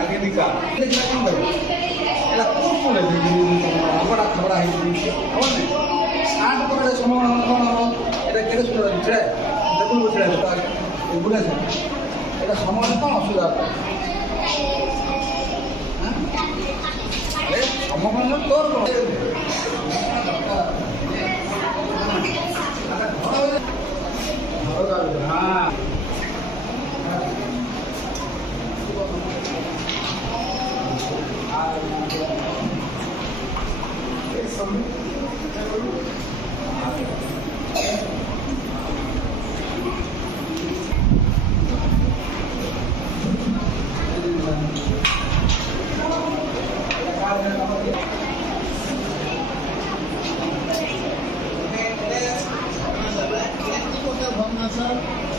Identity card এটা কোন বলে আমরা খবর আইছি খবর নেই স্টার্ট করে সময় কোন এটা কেটে শুরু হচ্ছে দেখুন বুঝলে এটা বুঝেছেন এটা সময় কোন অসুবিধা হ্যাঁ সময় তোর হ্যাঁ Sir.